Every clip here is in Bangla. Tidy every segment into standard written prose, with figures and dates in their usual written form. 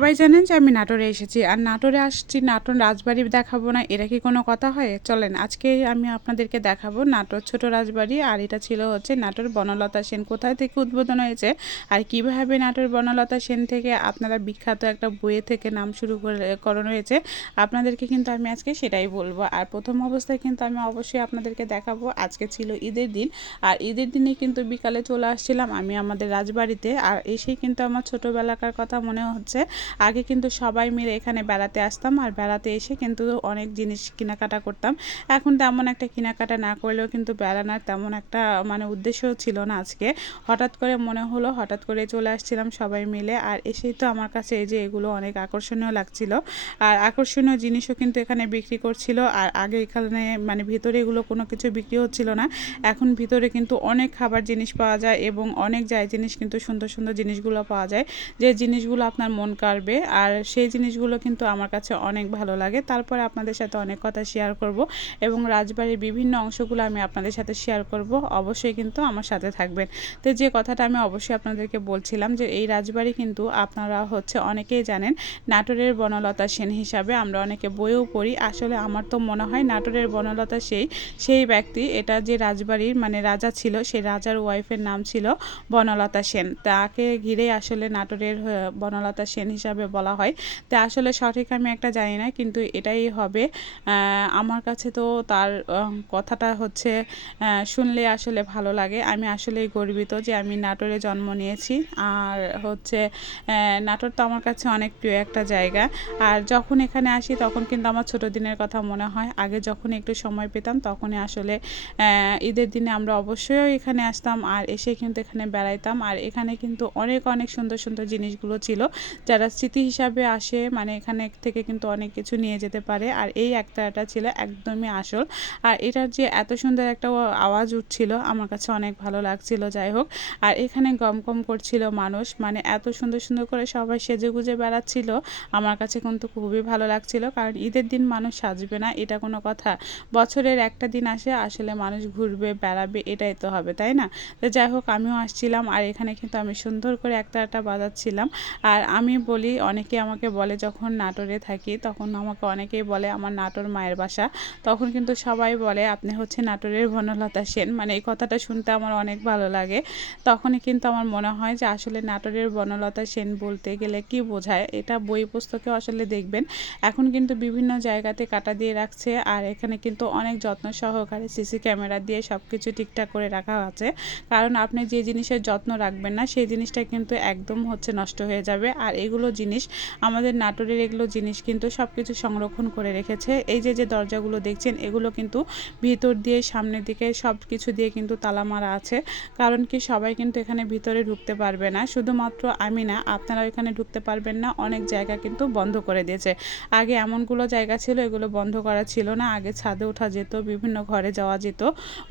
সবাই জানেন যে আমি নাটোরে এসেছি আর নাটোরে আসছি, নাটোর রাজবাড়ি দেখাবো না, এটা কি কোনো কথা হয়? চলেন আজকে আমি আপনাদেরকে দেখাবো নাটোর ছোট রাজবাড়ি। আর এটা ছিল হচ্ছে নাটোর বনলতা সেন কোথায় থেকে উদ্বোধন হয়েছে আর কিভাবে নাটোর বনলতা সেন থেকে আপনারা বিখ্যাত একটা বইয়ে থেকে নাম শুরু করানো হয়েছে, আপনাদেরকে কিন্তু আমি আজকে সেটাই বলবো। আর প্রথম অবস্থায় কিন্তু আমি অবশ্যই আপনাদেরকে দেখাবো, আজকে ছিল ঈদের দিন আর ঈদের দিনে কিন্তু বিকালে চলে আসছিলাম আমি আমাদের রাজবাড়িতে। আর এসেই কিন্তু আমার ছোটোবেলাকার কথা মনে হচ্ছে। আগে কিন্তু সবাই মিলে এখানে বেড়াতে আসতাম আর বেড়াতে এসে কিন্তু অনেক জিনিস কেনাকাটা করতাম। এখন তেমন একটা কেনাকাটা না করলেও কিন্তু বেড়ানোর তেমন একটা উদ্দেশ্য ছিল না। আজকে হঠাৎ করে মনে হলো, হঠাৎ করে চলে আসছিলাম সবাই মিলে। আর এসেই তো আমার কাছে এই যে এগুলো অনেক আকর্ষণীয় লাগছিল আর আকর্ষণীয় জিনিসও কিন্তু এখানে বিক্রি করছিল। আর আগে এখানে ভিতরে এগুলো কোনো কিছু বিক্রি হচ্ছিল না, এখন ভিতরে কিন্তু অনেক খাবার জিনিস পাওয়া যায় এবং অনেক যায় জিনিস কিন্তু সুন্দর সুন্দর জিনিসগুলো পাওয়া যায়, যে জিনিসগুলো আপনার মন কাড়বে। আর সেই জিনিসগুলো কিন্তু আমার কাছে অনেক ভালো লাগে। তারপরে আপনাদের সাথে অনেক কথা শেয়ার করব এবং রাজবাড়ির বিভিন্ন অংশগুলো আমি আপনাদের সাথে শেয়ার করব, অবশ্যই কিন্তু আমার সাথে থাকবেন। তো যে কথাটা আমি অবশ্যই আপনাদেরকে বলছিলাম যে এই রাজবাড়ি কিন্তু আপনারা অনেকেই জানেন নাটোরের বনলতা সেন হিসাবে, আমরা অনেকে বইও পড়ি। আসলে আমার তো মনে হয় নাটোরের বনলতা সেই ব্যক্তি, এটা যে রাজবাড়ির রাজা ছিল, সেই রাজার ওয়াইফের নাম ছিল বনলতা সেন। তাকে ঘিরে আসলে নাটোরের বনলতা সেন হিসাবে বলা হয়। তো আসলে সঠিক আমি একটা জানি না, কিন্তু এটাই হবে। আমার কাছে তো তার কথাটা শুনলে আসলে ভালো লাগে। আমি আসলেই গর্বিত যে আমি নাটোরে জন্ম নিয়েছি। আর নাটোর তো আমার কাছে অনেক প্রিয় একটা জায়গা। আর যখন এখানে আসি তখন কিন্তু আমার ছোটো দিনের কথা মনে হয়। আগে যখন একটু সময় পেতাম তখনই আসলে ঈদের দিনে আমরা অবশ্যই এখানে আসতাম আর এসে কিন্তু এখানে বেড়াইতাম। আর এখানে কিন্তু অনেক অনেক সুন্দর সুন্দর জিনিসগুলো ছিল, যারা স্মৃতি হিসাবে আসে এখানে থেকে কিন্তু অনেক কিছু নিয়ে যেতে পারে। আর এই একটাটা ছিল একদমই আসল। আর এটার যে এত সুন্দর একটা আওয়াজ উঠছিল আমার কাছে অনেক ভালো লাগছিল। যাই হোক, আর এখানে গমগম করছিল মানুষ, এত সুন্দর সুন্দর করে সবাই সেজেগুজে বেড়াচ্ছিল, আমার কাছে কিন্তু খুবই ভালো লাগছিল। কারণ ঈদের দিন মানুষ সাজবে না এটা কোনো কথা? বছরের একটা দিন আসে, আসলে মানুষ ঘুরবে বেড়াবে, এটাই তো হবে, তাই না? তো যাই হোক, আমিও আসছিলাম আর এখানে কিন্তু আমি সুন্দর করে একটা বাজাচ্ছিলাম। আর আমি বলি, অনেকে আমাকে বলে যখন নাটোরে থাকি তখন আমাকে অনেকেই বলে আমার নাটোর মায়ের বাসা, তখন কিন্তু সবাই বলে আপনি নাটোরের বনলতা সেন। এই কথাটা শুনতে আমার অনেক ভালো লাগে। তখনই কিন্তু আমার মনে হয় যে আসলে নাটোরের বনলতা সেন বলতে গেলে কি বোঝায়, এটা বই পুস্তকে আসলে দেখবেন এখন কিন্তু বিভিন্ন জায়গাতে কাটা দিয়ে রাখছে। আর এখানে কিন্তু অনেক যত্ন সহকারে সিসি ক্যামেরা দিয়ে সব কিছু ঠিকঠাক করে রাখা আছে। কারণ আপনি যে জিনিসের যত্ন রাখবেন না সেই জিনিসটা কিন্তু একদম নষ্ট হয়ে যাবে। আর এগুলো জিনিস আমাদের নাটোরের এগুলো জিনিস কিন্তু সব কিছু সংরক্ষণ করে রেখেছে। এই যে যে দরজাগুলো দেখছেন এগুলো কিন্তু ভিতর দিয়ে সামনের দিকে সব কিছু দিয়ে কিন্তু তালা মারা আছে। কারণ কি, সবাই কিন্তু এখানে ভিতরে ঢুকতে পারবে না, শুধুমাত্র আমি না, আপনারা এখানে ঢুকতে পারবেন না। অনেক জায়গা কিন্তু বন্ধ করে দিয়েছে। আগে এমনগুলো জায়গা ছিল এগুলো বন্ধ করা ছিল না, আগে ছাদে ওঠা যেত, বিভিন্ন ঘরে যাওয়া যেত,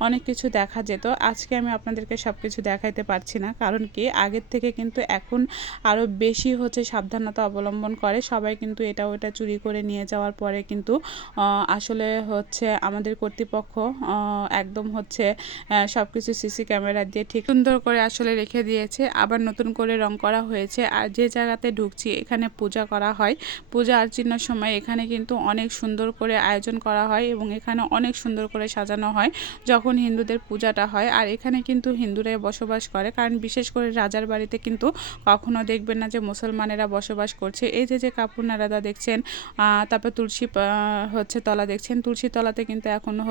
অনেক কিছু দেখা যেত। আজকে আমি আপনাদেরকে সব কিছু দেখাইতে পারছি না, কারণ কি আগের থেকে কিন্তু এখন আরও বেশি সাবধানতা অবলম্বন করে। সবাই কিন্তু এটা ওটা চুরি করে নিয়ে যাওয়ার পরে কিন্তু আসলে আমাদের কর্তৃপক্ষ একদম সব কিছু সিসি ক্যামেরা দিয়ে ঠিক সুন্দর করে আসলে রেখে দিয়েছে। আবার নতুন করে রং করা হয়েছে। আর যে জায়গাতে ঢুকছি এখানে পূজা করা হয়, পূজা অর্চনার সময় এখানে কিন্তু অনেক সুন্দর করে আয়োজন করা হয় এবং এখানে অনেক সুন্দর করে সাজানো হয় যখন হিন্দুদের পূজাটা হয়। আর এখানে কিন্তু হিন্দুরাই বসবাস করে, কারণ বিশেষ করে রাজার বাড়িতে কিন্তু কখনো দেখবেন না যে মুসলমানেরা বসবাস করছে। এই যে যে কাপড় নাড়াদা দেখছেন, তারপর তুলসী তলা দেখছেন, তুলসী তলাতে কিন্তু এখনও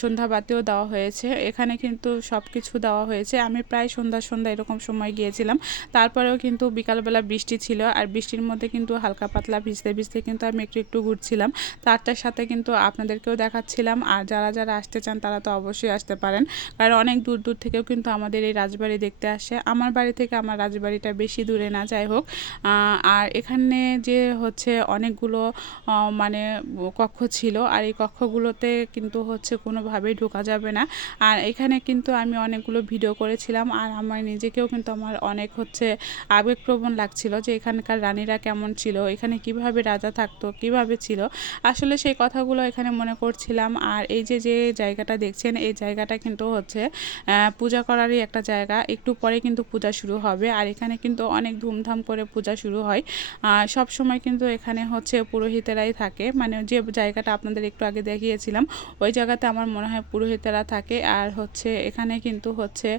সন্ধ্যাবাতিও দেওয়া হয়েছে। এখানে কিন্তু সব কিছু দেওয়া হয়েছে। আমি প্রায় সন্ধ্যা এরকম সময় গিয়েছিলাম, তারপরেও কিন্তু বিকালবেলা বৃষ্টি ছিল আর বৃষ্টির মধ্যে কিন্তু হালকা পাতলা ভিজতে ভিজতে কিন্তু আমি একটু ঘুরছিলাম। তারটার সাথে কিন্তু আপনাদেরকেও দেখাচ্ছিলাম। আর যারা যারা আসতে চান তারা তো অবশ্যই আসতে পারেন, কারণ অনেক দূর দূর থেকেও কিন্তু আমাদের এই রাজবাড়ি দেখতে আসে। আমার বাড়ি থেকে আমার রাজবাড়িটা বেশি দূরে না, যাই হোক। আর এখানে যে অনেকগুলো কক্ষ ছিল, আর এই কক্ষগুলোতে কিন্তু কোনোভাবেই ঢোকা যাবে না। আর এখানে কিন্তু আমি অনেকগুলো ভিডিও করেছিলাম আর আমার নিজেকেও কিন্তু আমার অনেক আবেগপ্রবণ লাগছিল যে এখানকার রানীরা কেমন ছিল, এখানে কিভাবে রাজা থাকতো, কিভাবে ছিল, আসলে সেই কথাগুলো এখানে মনে করছিলাম। আর এই যে যে জায়গাটা দেখছেন এই জায়গাটা কিন্তু পূজা করারই একটা জায়গা, একটু পরে কিন্তু পূজা শুরু হবে। আর এখানে কিন্তু অনেক ধুমধাম করে পূজা পূজা শুরু হয়। সব সময় কিন্তু এখানে হচ্ছে পুরোহিতেরাই থাকে, মানে যে জায়গাটা আপনাদের একটু আগে দেখিয়েছিলাম ওই জায়গাতে আমার মনে হয় পুরোহিতেরা থাকে। আর হচ্ছে এখানে কিন্তু হচ্ছে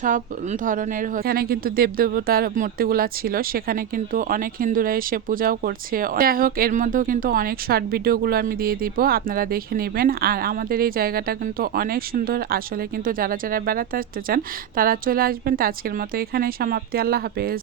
সব ধরনের এখানে কিন্তু দেবদেবতার মূর্তিগুলা ছিল, সেখানে কিন্তু অনেক হিন্দুরা এসে পূজাও করছে। যাই হোক, এর মধ্যেও কিন্তু অনেক শর্ট ভিডিওগুলো আমি দিয়ে দিব, আপনারা দেখে নেবেন। আর আমাদের এই জায়গাটা কিন্তু অনেক সুন্দর, আসলে কিন্তু যারা যারা বেড়াতে আসতে চান তারা চলে আসবেন। তো আজকের মতো এখানেই সমাপ্তি। আল্লাহ হাফেজ।